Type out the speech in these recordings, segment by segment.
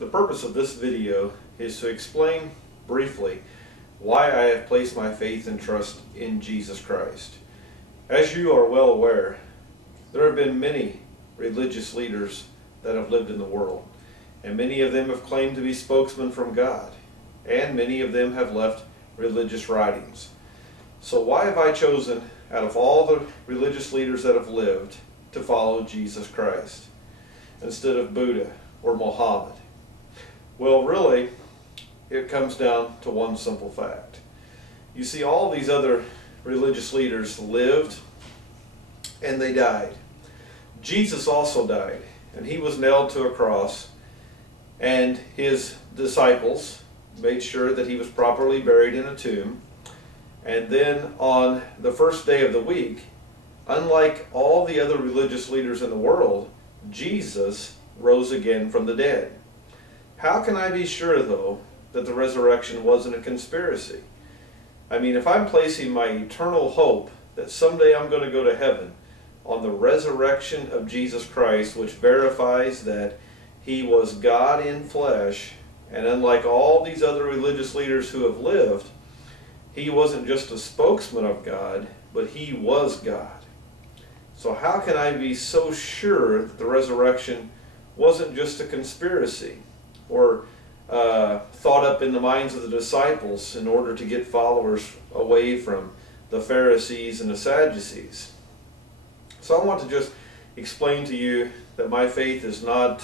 The purpose of this video is to explain briefly why I have placed my faith and trust in Jesus Christ. As you are well aware, there have been many religious leaders that have lived in the world, and many of them have claimed to be spokesmen from God, and many of them have left religious writings. So why have I chosen, out of all the religious leaders that have lived, to follow Jesus Christ instead of Buddha or Muhammad? Well, really, it comes down to one simple fact. You see, all these other religious leaders lived and they died. Jesus also died, and he was nailed to a cross, and his disciples made sure that he was properly buried in a tomb. And then on the first day of the week, unlike all the other religious leaders in the world, Jesus rose again from the dead. How can I be sure, though, that the resurrection wasn't a conspiracy? I mean, if I'm placing my eternal hope that someday I'm going to go to heaven on the resurrection of Jesus Christ, which verifies that he was God in flesh, and unlike all these other religious leaders who have lived, he wasn't just a spokesman of God, but he was God. So how can I be so sure that the resurrection wasn't just a conspiracy or thought up in the minds of the disciples in order to get followers away from the Pharisees and the Sadducees? So I want to just explain to you that my faith is not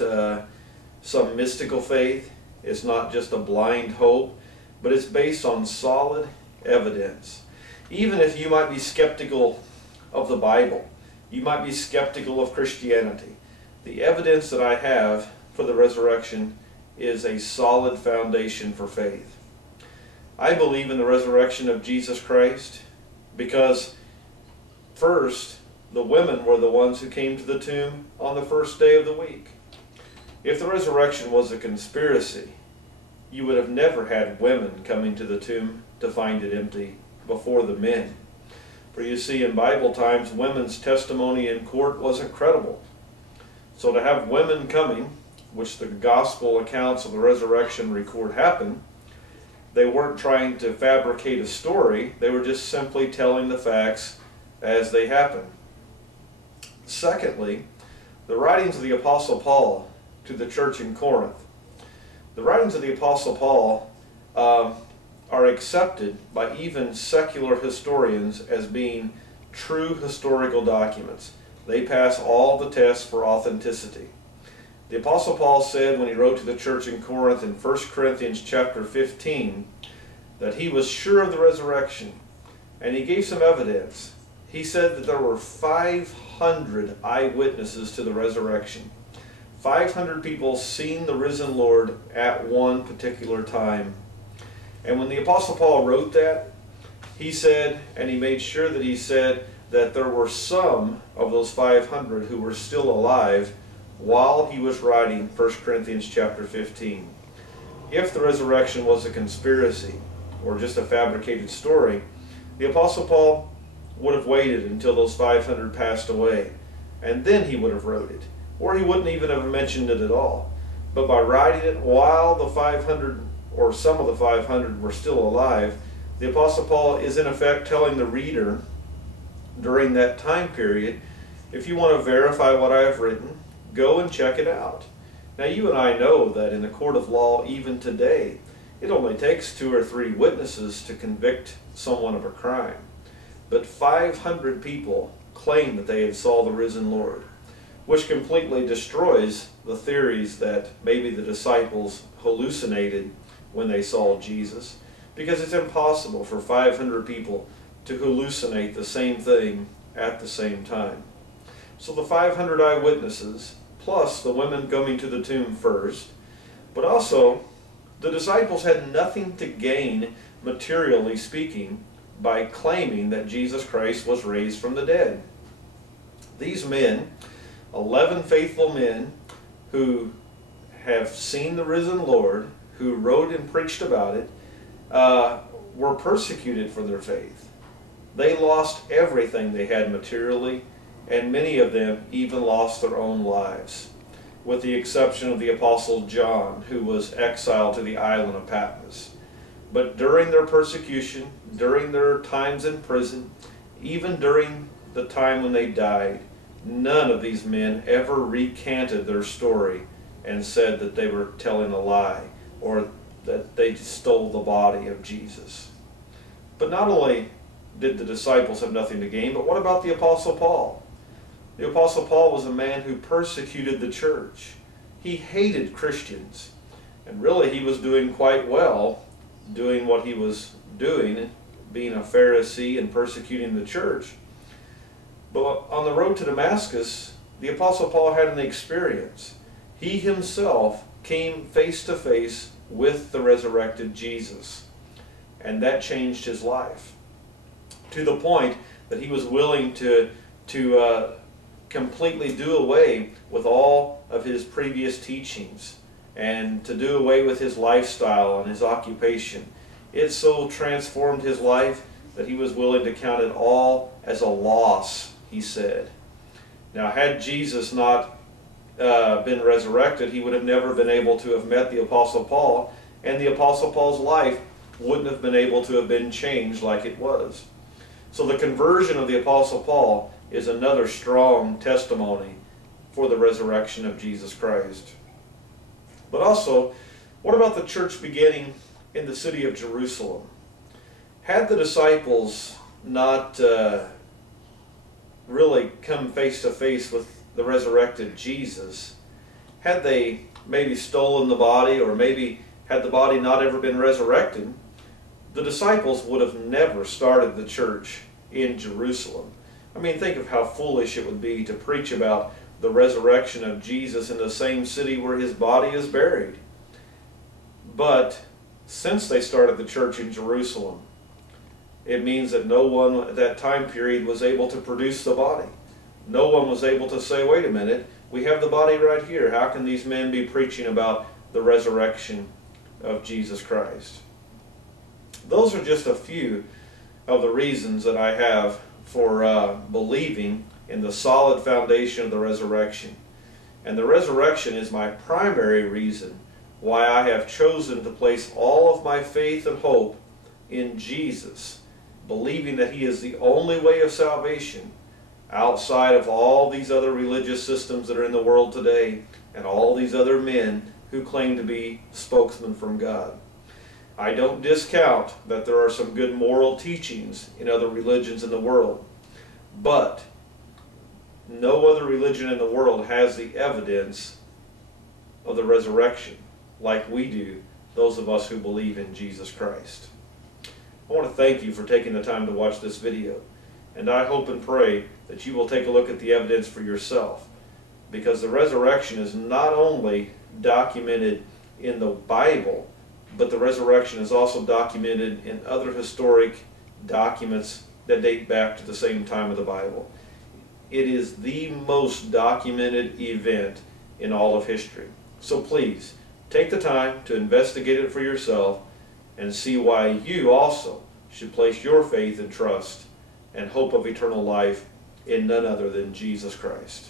some mystical faith. It's not just a blind hope, but it's based on solid evidence. Even if you might be skeptical of the Bible, you might be skeptical of Christianity, the evidence that I have for the resurrection is a solid foundation for faith. I believe in the resurrection of Jesus Christ because, first, the women were the ones who came to the tomb on the first day of the week. If the resurrection was a conspiracy, you would have never had women coming to the tomb to find it empty before the men. For you see, in Bible times, women's testimony in court wasn't credible. So to have women coming, which the gospel accounts of the resurrection record happened, they weren't trying to fabricate a story, they were just simply telling the facts as they happened. Secondly, the writings of the Apostle Paul to the church in Corinth. The writings of the Apostle Paul are accepted by even secular historians as being true historical documents. They pass all the tests for authenticity. The Apostle Paul said when he wrote to the church in Corinth in 1 Corinthians chapter 15 that he was sure of the resurrection, and he gave some evidence. He said that there were 500 eyewitnesses to the resurrection. 500 people seen the risen Lord at one particular time. And when the Apostle Paul wrote that, he said, and he made sure that he said, that there were some of those 500 who were still alive while he was writing 1 Corinthians chapter 15. If the resurrection was a conspiracy or just a fabricated story, the Apostle Paul would have waited until those 500 passed away, and then he would have wrote it. Or he wouldn't even have mentioned it at all. But by writing it while the 500 or some of the 500 were still alive, the Apostle Paul is in effect telling the reader during that time period, if you want to verify what I have written, go and check it out. Now you and I know that in the court of law even today, it only takes 2 or 3 witnesses to convict someone of a crime. But 500 people claim that they had saw the risen Lord, which completely destroys the theories that maybe the disciples hallucinated when they saw Jesus, because it's impossible for 500 people to hallucinate the same thing at the same time. So the 500 eyewitnesses, plus the women coming to the tomb first, but also the disciples had nothing to gain, materially speaking, by claiming that Jesus Christ was raised from the dead. These men, 11 faithful men who have seen the risen Lord, who wrote and preached about it, were persecuted for their faith. They lost everything they had materially, and many of them even lost their own lives. with the exception of the Apostle John, who was exiled to the island of Patmos. But during their persecution, during their times in prison, even during the time when they died, none of these men ever recanted their story and said that they were telling a lie or that they stole the body of Jesus. But not only did the disciples have nothing to gain, but what about the Apostle Paul? The Apostle Paul was a man who persecuted the church. He hated Christians, and really he was doing quite well doing what he was doing, being a Pharisee and persecuting the church. But on the road to Damascus, the Apostle Paul had an experience. He himself came face to face with the resurrected Jesus, and that changed his life to the point that he was willing to completely do away with all of his previous teachings and to do away with his lifestyle and his occupation. It so transformed his life that he was willing to count it all as a loss, he said. Now, had Jesus not been resurrected, he would have never been able to have met the Apostle Paul, and the Apostle Paul's life wouldn't have been able to have been changed like it was. So the conversion of the Apostle Paul is another strong testimony for the resurrection of Jesus Christ. But also, what about the church beginning in the city of Jerusalem? Had the disciples not really come face to face with the resurrected Jesus, had they maybe stolen the body, or maybe had the body not ever been resurrected, the disciples would have never started the church in Jerusalem. I mean, think of how foolish it would be to preach about the resurrection of Jesus in the same city where his body is buried. But since they started the church in Jerusalem, it means that no one at that time period was able to produce the body. No one was able to say, wait a minute, we have the body right here. How can these men be preaching about the resurrection of Jesus Christ? Those are just a few of the reasons that I have for believing in the solid foundation of the resurrection. And the resurrection is my primary reason why I have chosen to place all of my faith and hope in Jesus, believing that he is the only way of salvation outside of all these other religious systems that are in the world today and all these other men who claim to be spokesmen from God. I don't discount that there are some good moral teachings in other religions in the world, but no other religion in the world has the evidence of the resurrection like we do, those of us who believe in Jesus Christ. I want to thank you for taking the time to watch this video, and I hope and pray that you will take a look at the evidence for yourself, because the resurrection is not only documented in the Bible, but the resurrection is also documented in other historic documents that date back to the same time of the Bible. It is the most documented event in all of history. So please, take the time to investigate it for yourself and see why you also should place your faith and trust and hope of eternal life in none other than Jesus Christ.